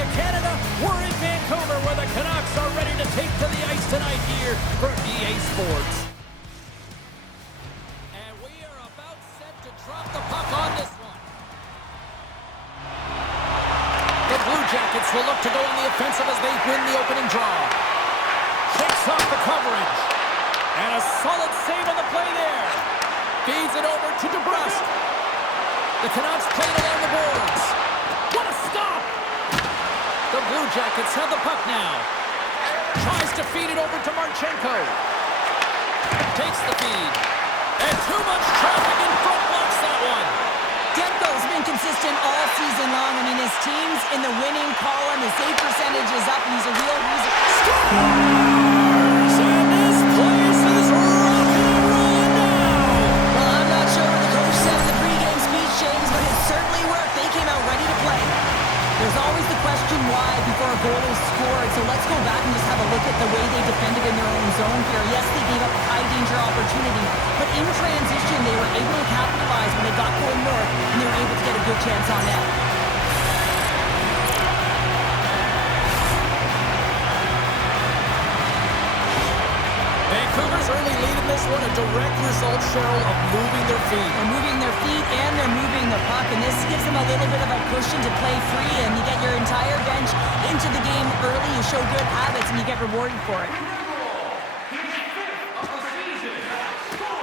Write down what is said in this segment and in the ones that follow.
you, Canada. We're in Vancouver where the Canucks are ready to take to the ice tonight here for EA Sports. And we are about set to drop the puck on this one. The Blue Jackets will look to go on the offensive as they win the opening draw. Shakes off the coverage. And a solid save on the play there. Feeds it over to DeBrusque. The Canucks play it along the boards. What a stop! The Blue Jackets have the puck now. Tries to feed it over to Marchenko. Takes the feed. And too much traffic in front blocks that one. Demko's been consistent all season long. I mean, his team's in the winning column. His save percentage is up. He's a real reason. Scores! And this place is rocking and rolling now. Well, I'm not sure what the coach said in the pregame speech, James, but it certainly worked. They came out ready to play. There's always the question why before a goal is scored, so let's go back and just have a look at the way they defended in their own zone here. Yes, they gave up a high-danger opportunity, but in transition, they were able to capitalize when they got going north, and they were able to get a good chance on net. Vancouver's early lead in this one, a direct result, Cheryl, of moving their feet. They're moving their feet and they're moving the puck, and this gives them a little bit of a cushion to play free, and you get your entire bench into the game early, you show good habits, and you get rewarded for it.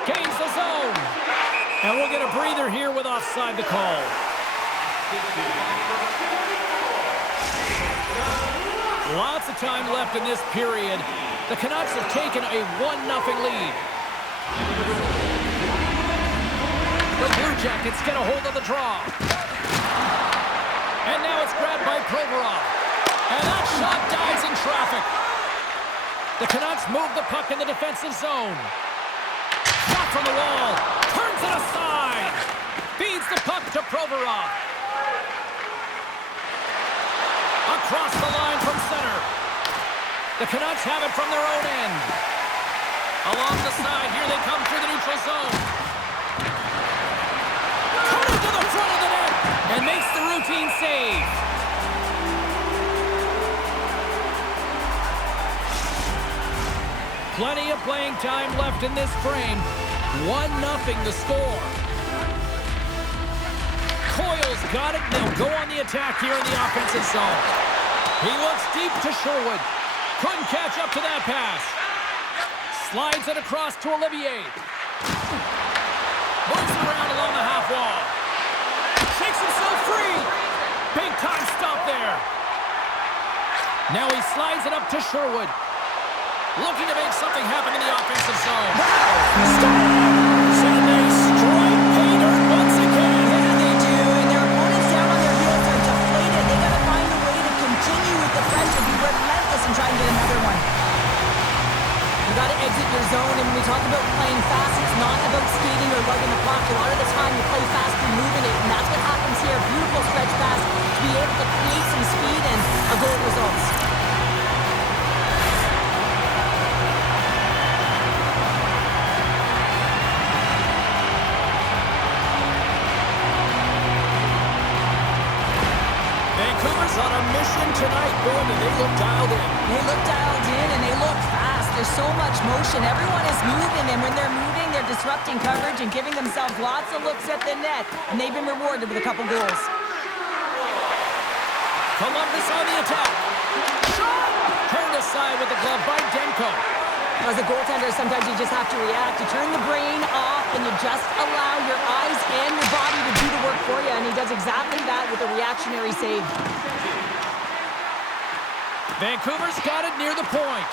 Gains the zone. And we'll get a breather here with offside the call. Lots of time left in this period. The Canucks have taken a 1-0 lead. The Blue Jackets get a hold of the draw. And now it's grabbed by Provorov. And that shot dies in traffic. The Canucks move the puck in the defensive zone. Shot from the wall. Turns it aside. Feeds the puck to Provorov. Across the line from center. The Canucks have it from their own end. Along the side, here they come through the neutral zone. Coming to the front of the net and makes the routine save. Plenty of playing time left in this frame. 1-0 the score. Coyle's got it. They'll go on the attack here in the offensive zone. He looks deep to Sherwood. Couldn't catch up to that pass. Slides it across to Olivier. Moves around along the half wall. Shakes himself free. Big time stop there. Now he slides it up to Sherwood. Looking to make something happen in the offensive zone. Scores! And they strike pay dirt once again. Yeah, they do. And their opponents down on their heels are deflated. They got to find a way to continue with the pressure, be relentless, and try and get another one. You got to exit your zone, and when we talk about playing fast, it's not about skating or lugging the puck. A lot of the time, you play fast and moving it, and that's what happens here. Beautiful stretch pass to be able to create some speed, and a goal results. Vancouver's on a mission tonight, boy, and they look dialed in. They look dialed in, and they look fast. There's so much motion. Everyone is moving, and when they're moving, they're disrupting coverage and giving themselves lots of looks at the net, and they've been rewarded with a couple goals. Columbus on the attack. Shot! Turned aside with the glove by Demko. As a goaltender, sometimes you just have to react. You turn the brain off, and you just allow your eyes and your body to do the work for you, and he does exactly that with a reactionary save. Vancouver's got it near the point.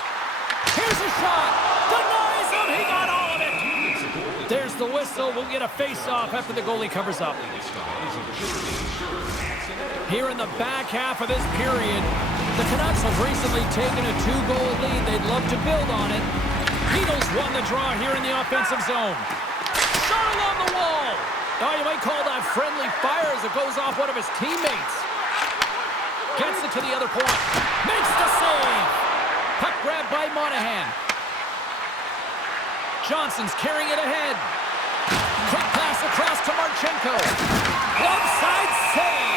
Here's a shot. Denies him. He got all of it. There's the whistle. We'll get a face-off after the goalie covers up. Here in the back half of this period, the Canucks have recently taken a 2-goal lead. They'd love to build on it. Beatles won the draw here in the offensive zone. Shot along the wall. Oh, you might call that friendly fire as it goes off one of his teammates. Gets it to the other point. Makes the save. Puck grabbed by Monahan. Johnson's carrying it ahead. Quick pass across to Marchenko. Onside save.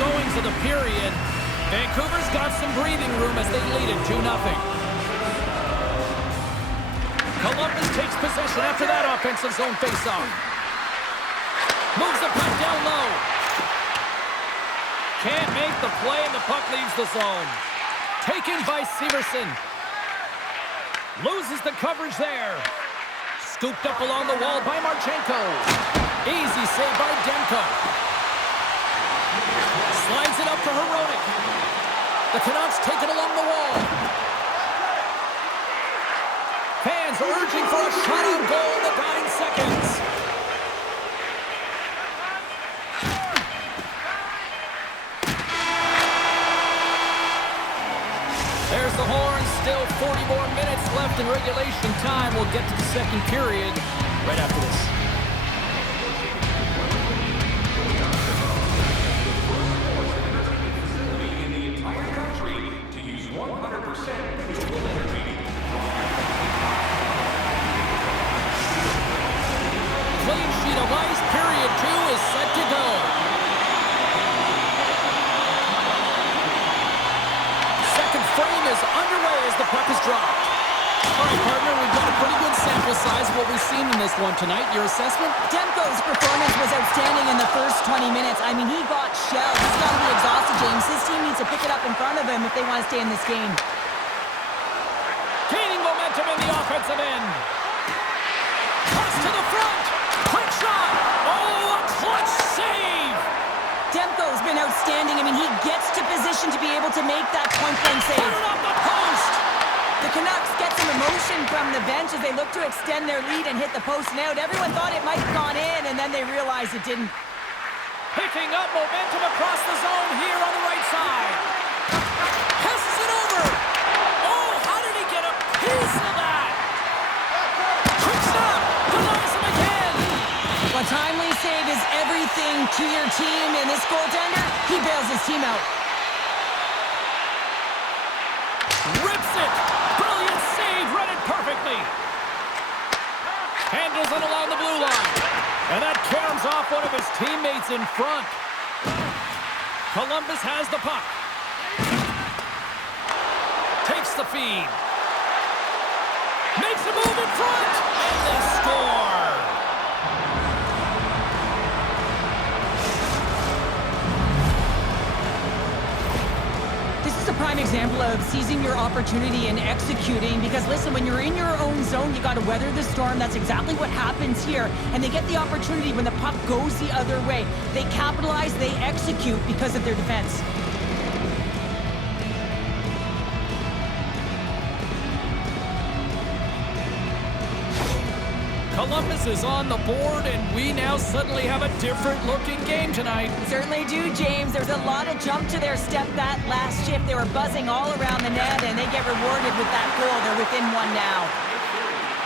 goings of the period. Vancouver's got some breathing room as they lead it 2-0. Columbus takes possession after that offensive zone faceoff. Moves the puck down low. Can't make the play, and the puck leaves the zone. Taken by Severson. Loses the coverage there. Scooped up along the wall by Marchenko. Easy save by Demko. Slides it up to Hronek. The Canucks take it along the wall. Fans are urging for a shot on goal in the dying seconds. There's the horn. Still 40 more minutes left in regulation time. We'll get to the second period right after this. Clean sheet of ice. Period 2 is set to go. Second frame is underway as the puck is dropped. All right, partner, we've got a pretty good sample size of what we've seen in this one tonight. Your assessment? Demko's performance was outstanding in the first 20 minutes. I mean, he got shelled. He's got to be exhausted, James. His team needs to pick it up in front of him if they want to stay in this game. Gaining momentum in the offensive end. Pass to the front. Quick shot. Oh, a clutch save. Demko's been outstanding. I mean, he gets to position to be able to make that point-blank save. Put it off the post. The Canucks get some emotion from the bench as they look to extend their lead and hit the post and out. Everyone thought it might have gone in, and then they realized it didn't. Picking up momentum across the zone here on the right side. Passes it over. Oh, how did he get a piece of that? Quick stop. Denies him again. A timely save is everything to your team, and this goaltender, he bails his team out. Rips it. Brilliant save. Read it perfectly. Handles it along the blue line. And that caroms off one of his teammates in front. Columbus has the puck. Takes the feed. Makes a move in front. And they score. This is a prime example of seizing your opportunity and executing because, listen, when you're in your own zone, you got to weather the storm. That's exactly what happens here. And they get the opportunity when the puck goes the other way. They capitalize, they execute because of their defense. Columbus is on the board, and we now suddenly have a different-looking game tonight. Certainly do, James. There's a lot of jump to their step that last shift. They were buzzing all around the net, and they get rewarded with that goal. They're within one now.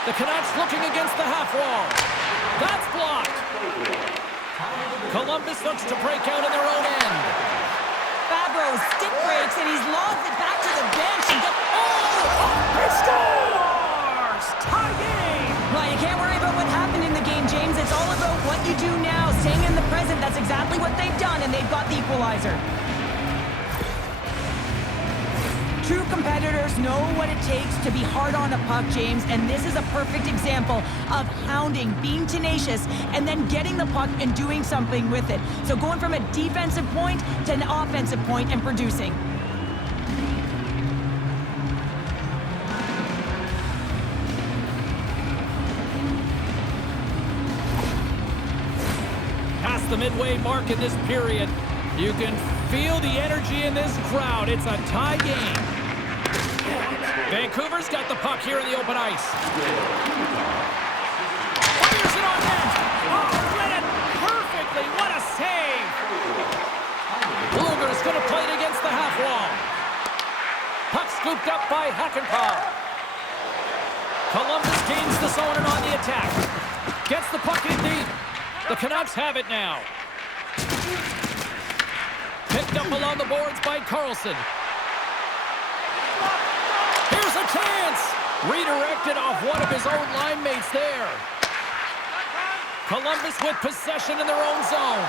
The Canucks looking against the half wall. That's blocked. Columbus looks to break out in their own end. Fabro stick breaks, and he's lobbed it back to the bench. And He scores! Tie game! Well, you can't worry about what happened in the game, James. It's all about what you do now, staying in the present. That's exactly what they've done, and they've got the equalizer. True competitors know what it takes to be hard on a puck, James, and this is a perfect example of hounding, being tenacious, and then getting the puck and doing something with it. So going from a defensive point to an offensive point and producing. Past the midway mark in this period. You can feel the energy in this crowd. It's a tie game. Vancouver's got the puck here in the open ice. Fires it on net. Oh, read it perfectly. What a save. Luger's going to play it against the half wall. Puck scooped up by Hakanpää. Columbus gains the zone and on the attack. Gets the puck in deep. The Canucks have it now. Picked up along the boards by Carlson. Here's a chance! Redirected off one of his own line mates there. Columbus with possession in their own zone.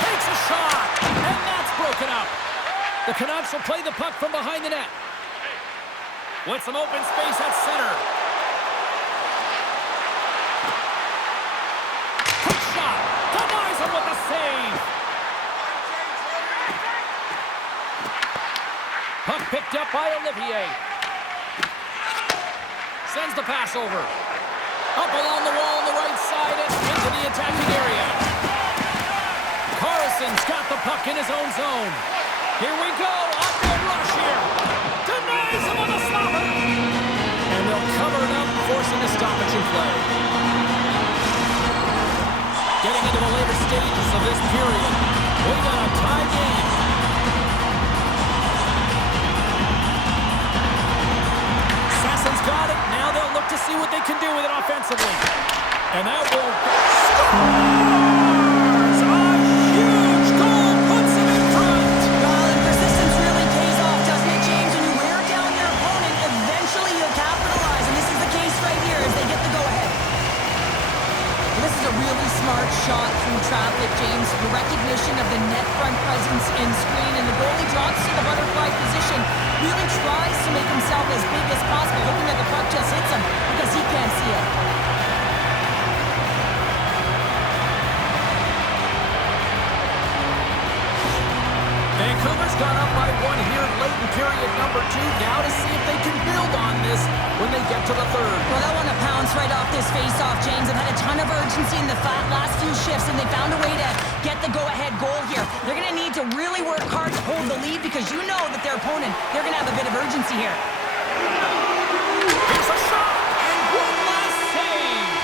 Takes a shot, and that's broken up. The Canucks will play the puck from behind the net. With some open space at center. Quick shot. Denies him with the save. Puck picked up by Olivier. Sends the pass over. Up along the wall on the right side and into the attacking area. Carlson's got the puck in his own zone. Here we go. Up the rush here. Denies him on the stopper. And they'll cover it up, forcing the stoppage in play. Getting into the later stages of this period. We got a tie game. Sassen's got it. Now they'll look to see what they can do with it offensively. And that will... Scores! A huge goal puts them in front. Well, and persistence really pays off, doesn't it, James? When you wear down your opponent, eventually you'll capitalize. And this is the case right here as they get the go-ahead. This is a really smart shot through traffic, James. The recognition of the net front presence and screen, and the goalie drops to the butterfly position, really tries to make himself as big as possible, hoping that the puck just hits him because he can't see it. Vancouver's gone up by one here late in period number 2. Now to see if they can build on this when they get to the third. Well, they'll want to pounce right off this face-off, James. They've had a ton of urgency in the last few shifts, and they found a way to get the go-ahead goal here. They're going to need to really work hard to hold the lead because you know that their opponent, they're going to have a bit of urgency here. Here's a shot, and one last save.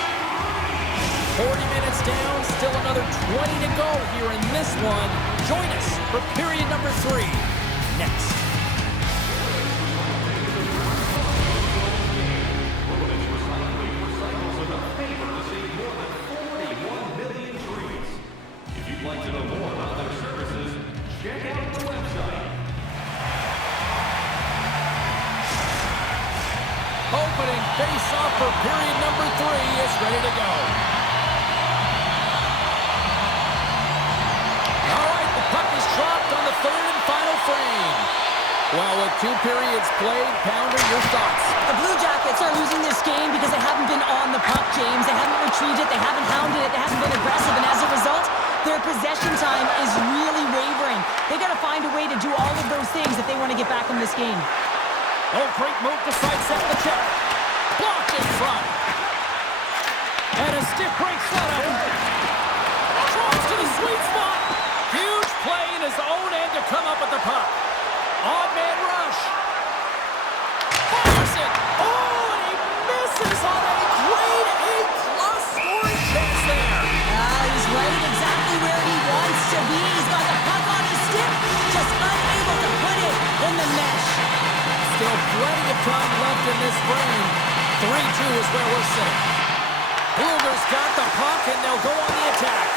40 minutes down, still another 20 to go here in this one. Join us for period number 3 next. If you'd like to know more about their services, check out the website. Opening face-off for period number 3 is ready to go. All right, the puck is dropped on the third and final frame. Well, with 2 periods played, Pounder, your thoughts? The Blue Jackets are losing this game because they haven't been on the puck, James. They haven't retreated, they haven't hounded it, they haven't been aggressive, and as a result, their possession time is really wavering. They got to find a way to do all of those things if they want to get back in this game. Oh, great move to sidestep the check. Blocked in front. And a stick break setup. Drops to the sweet spot. Huge play in his own end to come up with the puck. Odd man rush. Fires it. Oh, and he misses on a grade A-plus scoring chance there. He's right exactly where he wants to be. He's got the puck on his stick, just unable to put it in the mesh. Still plenty of time left in this frame. 3-2 is where we're sitting. Blueger's got the puck, and they'll go on the attack.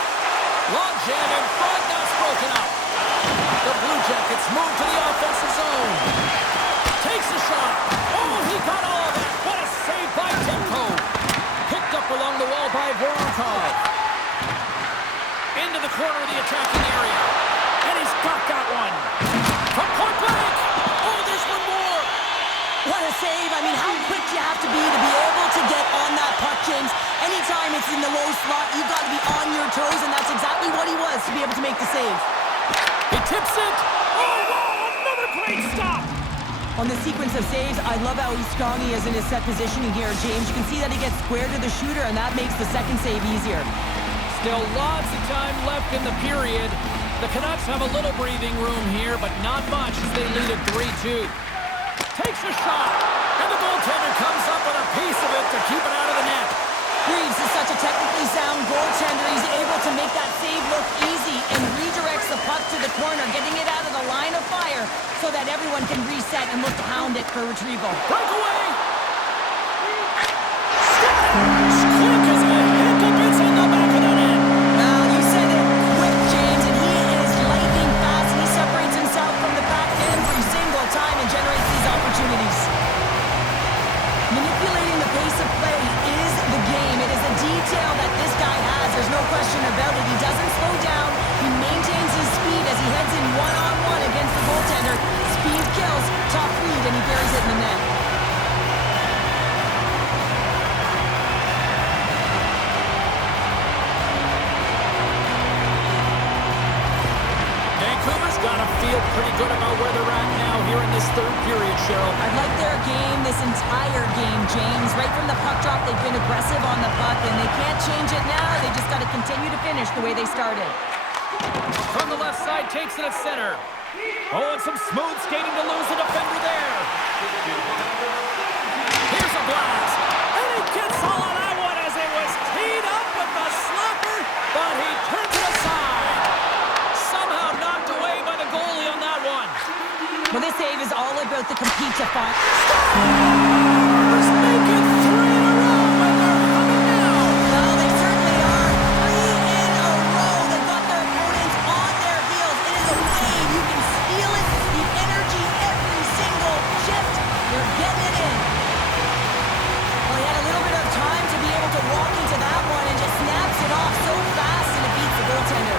Long jam in front, that's broken up. The Blue Jackets move to the offensive zone. Takes a shot. Oh, he got all of that. What a save by Demko. Picked up along the wall by Voronkov. Into the corner of the attacking area. And he's got that one. From point blank. Oh, there's one more. What a save. I mean, how quick do you have to be able to get on that puck, James? Anytime it's in the low slot, you've got to be on your toes, and that's exactly what he was to be able to make the save. He tips it. Oh, wow, another great stop. On the sequence of saves, I love how strong he is in his set positioning here, James. You can see that he gets square to the shooter, and that makes the second save easier. Still lots of time left in the period. The Canucks have a little breathing room here, but not much as they lead at 3-2. Takes a shot, and the goaltender comes up with a piece of it to keep it out of the net. Reeves is such a technically sound goaltender. He's able to make that save look easy and redirects the puck to the corner, getting it out of the line of fire so that everyone can reset and look to hound it for retrieval. Breakaway! Quick as a hiccup, it's in the back of the net. Now, you said it, quick, James, and he is lightning fast, and he separates himself from the back every single time and generates these opportunities. Manipulating the pace of play is the game. It is a detail that this guy has. There's no question about it. He doesn't slow down. He maintains third period, Cheryl. I've liked their game this entire game, James. Right from the puck drop, they've been aggressive on the puck, and they can't change it now. They just got to continue to finish the way they started. From the left side, takes it at center. Oh, and some smooth skating to lose the defender there. Here's a blast. And he gets all of that one as it was teed up with the slapper, but he turns it aside. Somehow knocked away by the goalie on that one. Well, this save is all about the compete to find. Stars make it 3 in a row, and they're coming now. Well, they certainly are. 3 in a row. They've got their opponents on their heels. It is a wave. You can feel it. The energy every single shift. They're getting it in. Well, he had a little bit of time to be able to walk into that one and just snaps it off so fast, and it beats the goaltender.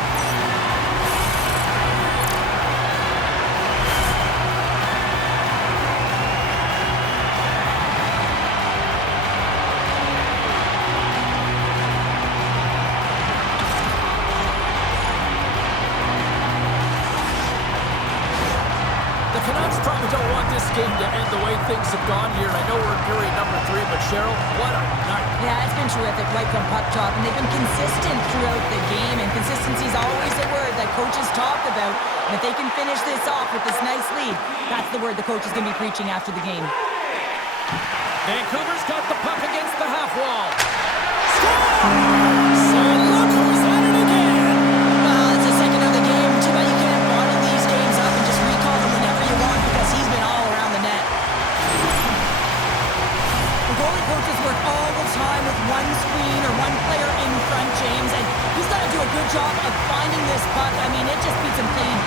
The Canucks probably don't want this game to end the way things have gone here. I know we're in period number 3, but Cheryl, what a night. Yeah, it's been terrific right from puck drop, and they've been consistent throughout the game, and consistency is always a word that coaches talk about. And if they can finish this off with this nice lead, that's the word the coach is going to be preaching after the game. Vancouver's got the puck against the half wall. Scores! And look who's at it again. Well, it's the second of the game. Too bad you can't bottle these games up and just recall them whenever you want, because he's been all around the net. The goalie coaches work all the time with one screen or one player in front, James, and he's got to do a good job of finding this puck. I mean, it just beats him clean.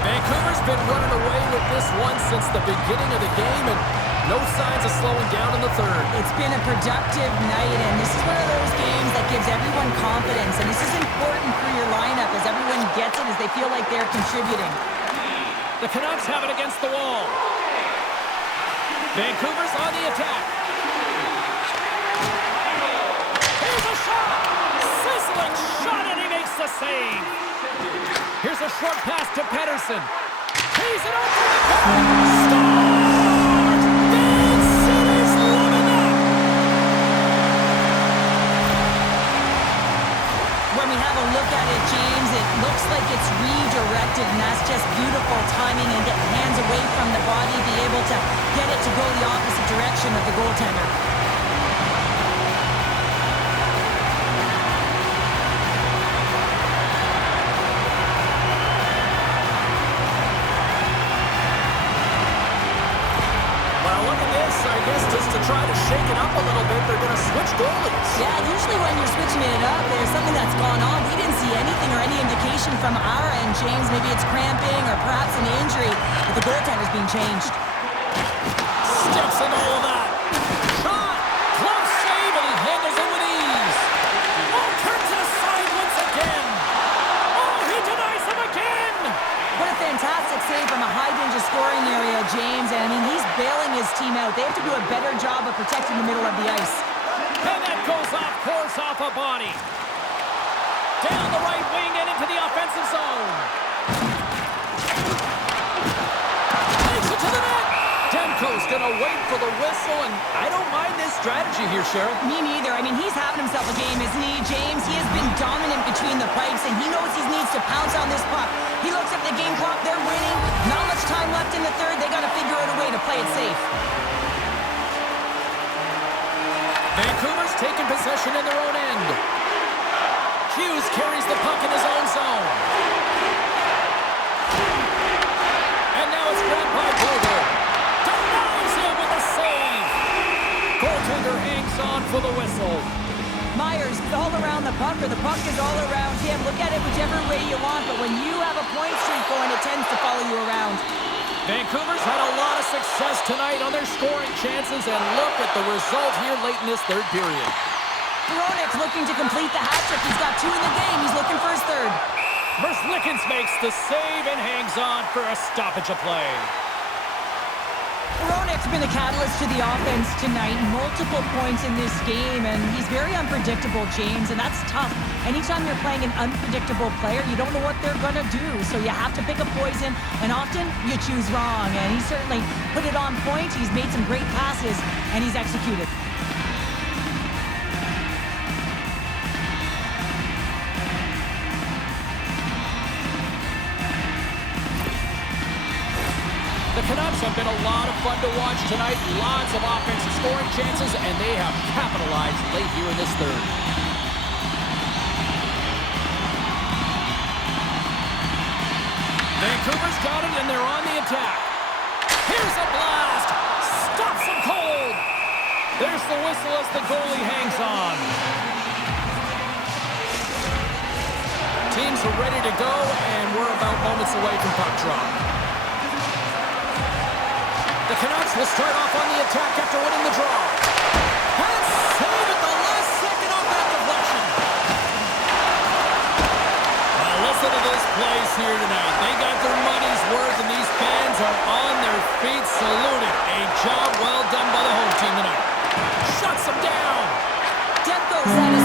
Vancouver's been running away with this one since the beginning of the game, and no signs of slowing down in the third. It's been a productive night, and this is one of those games that gives everyone confidence, and this is important for your lineup as everyone gets it, as they feel like they're contributing. The Canucks have it against the wall. Vancouver's on the attack. Here's a shot! Sizzling shot, and he makes the save. Here's a short pass to Pettersson. He's it up for the goal. Scores! Big City's loving that. When we have a look at it, James, it looks like it's redirected, and that's just beautiful timing and getting hands away from the body, be able to get it to go the opposite direction of the goaltender. I guess just to try to shake it up a little bit, they're going to switch goalies. Yeah, usually when you're switching it up, there's something that's gone on. We didn't see anything or any indication from our end, James. Maybe it's cramping or perhaps an injury, but the goaltender's being changed. Steps in all of that. Shot! Close save, and he handles it with ease. Oh, turns it aside once again. Oh, he denies him again. What a fantastic save from a high-danger scoring area, James. And, I mean, he's bailing his team out. They have to do a better job of protecting the middle of the ice. And that goes off course off a body. Down the right wing and into the offensive zone. Takes it to the net. Demko's going to wait for the whistle, and I don't mind this strategy here, Cheryl. Me neither. I mean, he's having himself a game, isn't he, James? He has been dominant between the pipes, and he knows he needs to pounce on this puck. He looks at the game clock. They're winning. Not much time left in the third. They got to figure out a way to play it safe. Vancouver's taking possession in their own end. Hughes carries the puck in his own zone. And now it's grabbed by Vogel. Denies him with a save. Goaltender hangs on for the whistle. Myers is all around the puck, or the puck is all around him. Look at it whichever way you want, but when you have a point streak going, it tends to follow you around. Vancouver's had a lot of success tonight on their scoring chances, and look at the result here late in this third period. Hronek's looking to complete the hat trick. He's got 2 in the game. He's looking for his 3rd. Merzlikins makes the save and hangs on for a stoppage of play. Hronek's been a catalyst to the offense tonight. Multiple points in this game, and he's very unpredictable, James, and that's tough. Anytime you're playing an unpredictable player, you don't know what they're going to do, so you have to pick a poison, and often you choose wrong, and he certainly put it on point. He's made some great passes, and he's executed. The Canucks have been a lot of fun to watch tonight. Lots of offensive scoring chances, and they have capitalized late here in this 3rd. Vancouver's got it, and they're on the attack. Here's a blast! Stops them cold! There's the whistle as the goalie hangs on. Teams are ready to go, and we're about moments away from puck drop. The Canucks will start off on the attack after winning the draw. And save at the last second on that deflection. Well, listen to this place here tonight. They got their money's worth, and these fans are on their feet saluting. A job well done by the home team tonight. Shuts them down. Demko's had a